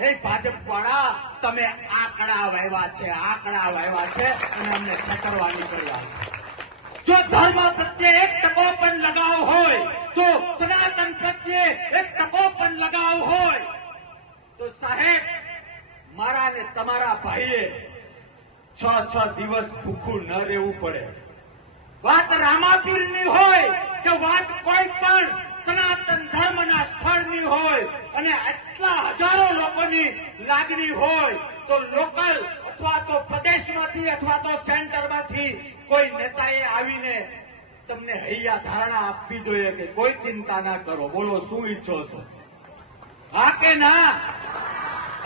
એ ભાજપ વાળા તમે આંકડા વાવ્યા છે અને અમને છતરવા નીકળ્યા છે। જો ધર્મ પ્રત્યે 1% પણ લગાવ હોય, તો સનાતન પ્રત્યે 1% પણ લગાવ હોય, તો સાહેબ મારા ને તમારા ભાઈએ 6 દિવસ ભૂખું ન રહેવું પડે। વાત રામાપીરની હોય કે વાત કોઈ પણ સનાતન ધર્મના સ્થળની હોય અને આટલા હજારો લોકોની લાગણી હોય, તો લોકલ અથવા તો પ્રદેશમાંથી અથવા તો સેન્ટરમાંથી કોઈ નેતાએ આવીને તમને હૈયા ધારણા આપવી જોઈએ કે કોઈ ચિંતા ના કરો, બોલો શું ઈચ્છો છો, હા કે ના?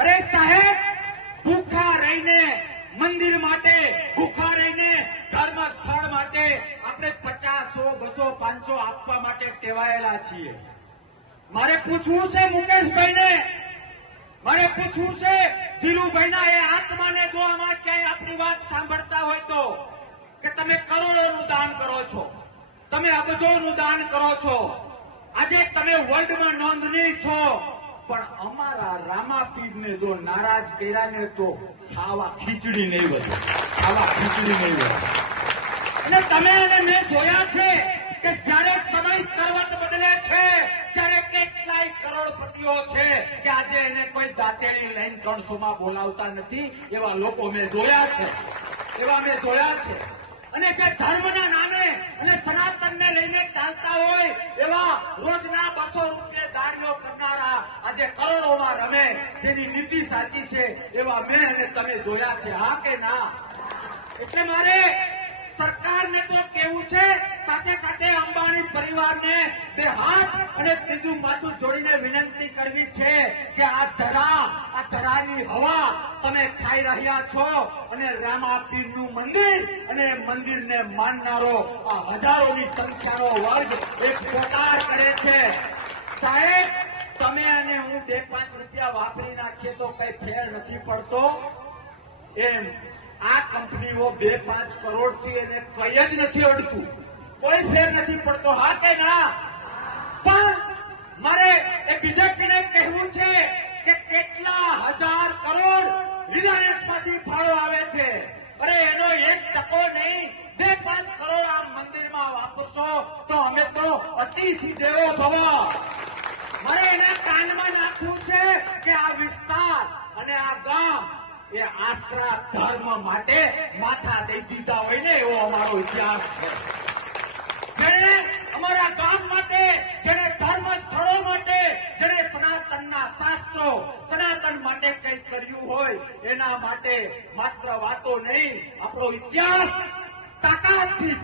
અરે સાહેબ, ભૂખા રહીને મંદિર માટે, ભૂખા રહીને ધર્મ સ્થળ માટે આપણે 50, 100, 200, 500 આપવા માટે ટેવાયેલા છીએ। મારે પૂછવું છે મુકેશભાઈને, મારે પૂછવું છે ધીરુભાઈના એ આત્માને, જો આમાં ક્યાંય આપણી વાત સાંભળતા હોય તો, કે તમે કરોડોનું દાન કરો છો, તમે અબજોનું દાન કરો છો, આજે તમે વર્લ્ડમાં નોંધની છો, પણ અમારા રામાપીરને જો નારાજ કર્યા ને તો ખાવા ખીચડી નહીં વધે, ખાવા ખીચડી નહીં વધે। અને તમે અને મેં જોયા છે કે જ્યારે સમય કરવત બદલે છે ત્યારે કેટલાય કરોડપતિઓ છે કે આજે એને કોઈ દાંતેડી લઈને 300 બોલાવતા નથી, એવા લોકો મેં જોયા છે, અને જે ધર્મના નામે અને સનાતનને લઈને ચાલતા હોય એવા રોજના 200 રૂપિયા દાડીઓ કરનારા આજે કરોડોમાં રમે, જેની નીતિ સાચી છે, એવા મેં અને તમે જોયા છે, હા કે ના? એટલે મારે સરકારને તો કેવું છે, સાથે સાથે અંબાણી પરિવારને 2 હાથ અને ત્રીજું માથું જોડીને વિનંતી કરવી છે કે આ ધરાની હવા તમે ખાઈ રહ્યા છો, અને રામાપીરનું મંદિર અને મંદિરને માનનારો આ હજારોની સંખ્યાનો વર્ગ એક પોકાર કરે છે। સાહેબ, તમે અને હું 2-5 રૂપિયા વાપરી નાખીએ તો કઈ ફેર નથી પડતો, એમ આ કંપનીઓ 2-5 કરોડથી એને કઈ જ નથી અડતું, કોઈ ફેર નથી પડતો, હા કે ના? પણ મારે એ બીજેપીને કહેવું છે કે કેટલા હજાર કરોડ રિલાયન્સમાંથી ફાળો આવે છે, અરે એનો 1% નહીં, 2-5 કરોડ આ મંદિરમાં વાપરશો તો અમે તો અતિથિ દેવો ભવ। મારે એના કાનમાં નાખવું છે કે આ વિસ્તાર અને આ ગામ એ આશરા ધર્મ માટે માથા દઈ દીધા હોય ને એવો અમારો ઇતિહાસ છે। જેને અમારા ગામ માટે, જેને ધર્મ સ્થળો માટે, જેને સનાતનના શાસ્ત્રો, સનાતન માટે કંઈ કર્યું હોય એના માટે માત્ર વાતો નહીં, આપણો ઇતિહાસ તાકાતથી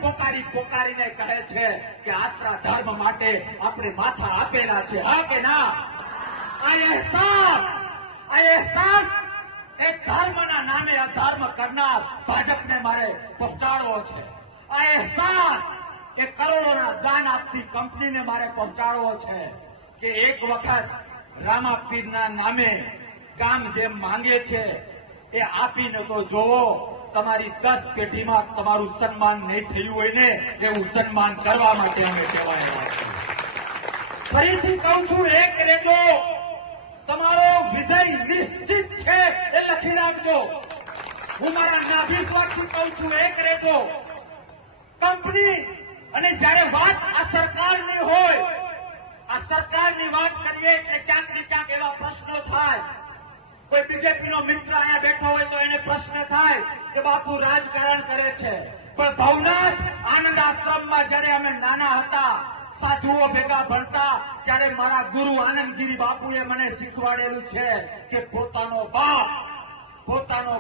પોકારીને કહે છે કે આશરા ધર્મ માટે આપણે માથા આપેલા છે, હા કે ના? આ અહેસાસ એક ધર્મના નામે અધર્મ કરનાર ભાજપને મારે પહોંચાડવો છે। આ અહેસાસ એ કરોડોના દાન આપતી કંપનીને મારે પહોંચાડવો છે કે એક વખત રામાપીરના નામે ગામ જેમ માંગે છે એ આપીને તો જોવો, તમારી 10 પેઢીમાં તમારું સન્માન નહીં થયું હોય ને એવું સન્માન કરવા માટે અમે કહેવાયેલા છીએ। ફરીથી કહું છું, એક રેજો, તમારો વિજય નિશ્ચિત છે એ લખી રાખજો। હું મારા નાભિસ્વારથી કહું છું, એક રેજો કંપની, અને જ્યારે વાત આ સરકારની હોય, આ સરકારની વાત કરીએ એટલે ક્યાંક ને ક્યાંક એવા પ્રશ્નો થાય, કોઈ બીજેપીનો મિત્ર અહીંયા બેઠો હોય તો એને પ્રશ્ન થાય કે બાપુ રાજકારણ કરે છે, પણ ભવનાથ આનંદ આશ્રમમાં જ્યારે અમે નાના હતા, સાધુઓ ભેગા ભણતા, ત્યારે મારા ગુરુ આનંદગીરી બાપુએ મને શીખવાડેલું છે કે પોતાનો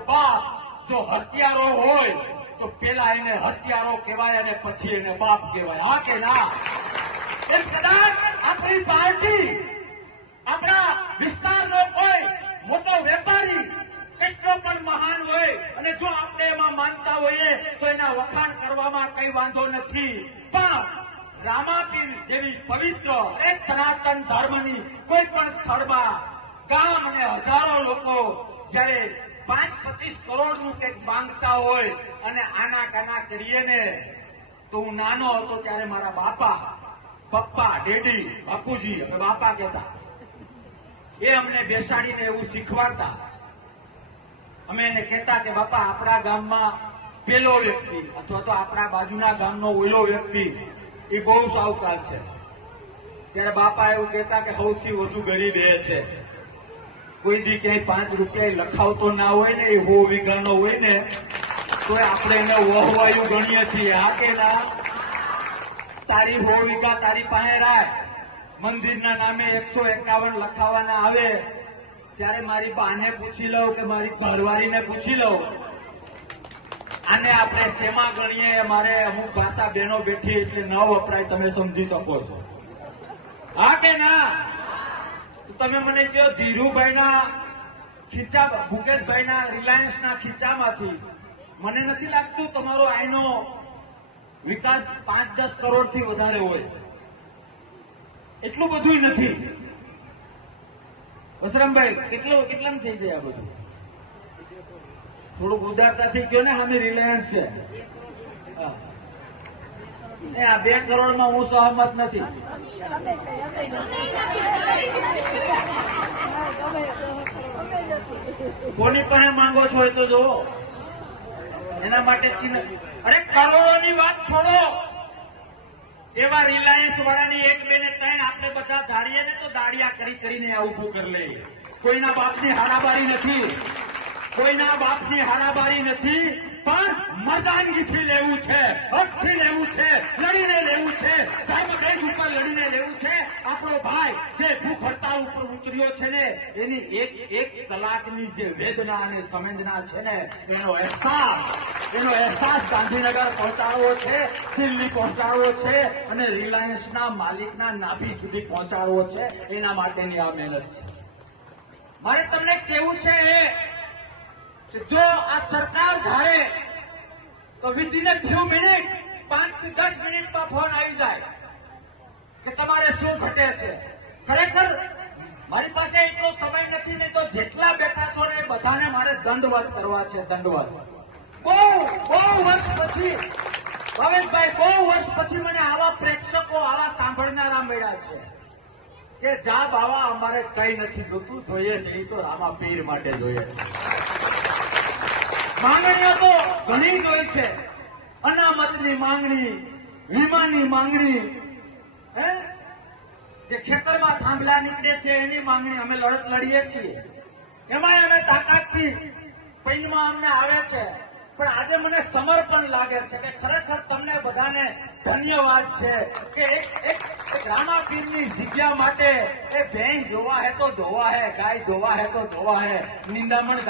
બાપ જો હત્યારો હોય તો પેલા એને હત્યારો કહેવાય અને પછી એને બાપ કહેવાય, હા કે ના? એમ કદાચ આપણી પાર્ટી, આપણા વિસ્તારનો કોઈ મોટો વેપારી કેટલો પણ મહાન હોય અને જો આપણે એમાં માનતા હોઈએ તો એના વખાણ કરવામાં કઈ વાંધો નથી, પણ રામાપીર જેવી પવિત્ર એ સનાતન ધર્મની કોઈ પણ સ્થળમાં ગામ અને હજારો લોકો જ્યારે 5-25 કરોડનું કંઈક માંગતા હોય અને આના કરીએ ને, તો હું નાનો હતો ત્યારે મારા બાપા, પપ્પા, ડેડી, બાપુજી, અમે બાપા કહેતા, એ અમને બેસાડીને એવું શીખવાડતા. અમે એને કહેતા કે બાપા આપણા ગામમાં પેલો વ્યક્તિ અથવા તો આપણા બાજુના ગામનો ઓલો વ્યક્તિ એ બહુ સાહુકાર છે. ત્યારે બાપા એવું કહેતા કે સૌથી વધુ ગરીબ એ છે. કોઈ દી ક્યાંય 5 રૂપિયા લખાવતો ના હોય ને, એ 100 વીઘાનો હોય ને, તો આપણે એને વહવાયું ગણીએ છીએ. હા કે ના? તારી 100 વીઘા તારી પાસે રાખ, મંદિરના નામે 151 લખાવાના આવે ત્યારે મારી બાને પૂછી લઉં કે મારી ઘરવાળીને પૂછી લઉં, આને આપણે શેમાં ગણીએ? મારે અમુક ભાષા બહેનો બેઠી એટલે ન વપરાય, તમે સમજી શકો છો. હા કે ના? તો તમે મને કહો, ધીરુભાઈના ખીચા, મુકેશભાઈના રિલાયન્સના ખીચામાંથી મને નથી લાગતું તમારો આઈનો વિકાસ 5-10 કરોડથી વધારે હોય. એટલું બધું નથી. વસરામભાઈ, કેટલામ થઈ જાય આ બધું? થોડુંક ઉદારતાથી કહો ને. સામે રિલાયન્સ છે. આ 2 કરોડમાં હું સહમત નથી. કોની પાસે માંગો છો એ તો જો. એના માટે અરે કરોડોની વાત છોડો. એવા રિલાયન્સ વાળાની 1, 2 ને 3 આપણે બધા ધારીએ ને તો દાડિયા કરીને આ ઉભું કરી લે. કોઈના બાપની હાડાબારી નથી, કોઈના બાપની હાડાબારી નથી, પણ મર્દાનગીથી લેવું છે, હકથી લેવું છે, લડીને લેવું છે, ધર્મ દેશ ઉપર લડીને લેવું છે. આપણો ભાઈ જે ભૂખ હડતાલ ઉપર ઉતર્યો છે ને, એની એક કલાકની જે વેદના અને સંવેદના છે ને, એનો અહેસાસ ગાંધીનગર પહોંચાડવો છે, દિલ્હી પહોંચાડવો છે અને રિલાયન્સના માલિકના નાભી સુધી પહોંચાડવો છે. એના માટેની આ મહેનત છે. મારે તમને કેવું છે જો આ સરકાર ધારે તો વિધિન અ ફ્યુ મિનિટ, 5 થી 10 મિનિટમાં ફોન આવી જાય કે તમારે શું ઘટે છે. ખરેખર મારી પાસે એટલો સમય નથી ને, તો જેટલા બેઠા છો ને બધાને મારે દંડવત કરવા છે. દંડવત. બહુ વર્ષ પછી ભાવેશભાઈ, બહુ વર્ષ પછી મને આવા પ્રેક્ષકો, આવા સાંભળનારા મળ્યા છે કે જા બાવા અમારે કઈ નથી જોતું, જોઈએ છે એ તો રામા પીર માટે જોઈએ છે. માંગણીઓ તો ઘણી જ હોય છે. અનામતની માંગણી, વીમાની માંગણી, જે ખેતરમાં થાંભલા નીકળે છે એની માંગણી અમે લડત લડીએ છીએ. એમાં અમે તાકાતથી પૈનમાં અમને આવે છે. પણ આજે મને સમર્પણ લાગે છે કે ખરેખર તમને બધાને ધન્યવાદ છે કે એક રામાપીરની જગ્યા માટે એ ભેંસ ધોવા હે તો ધોવા હે, ગાય ધોવા હે તો ધોવા હે, નિંદામણ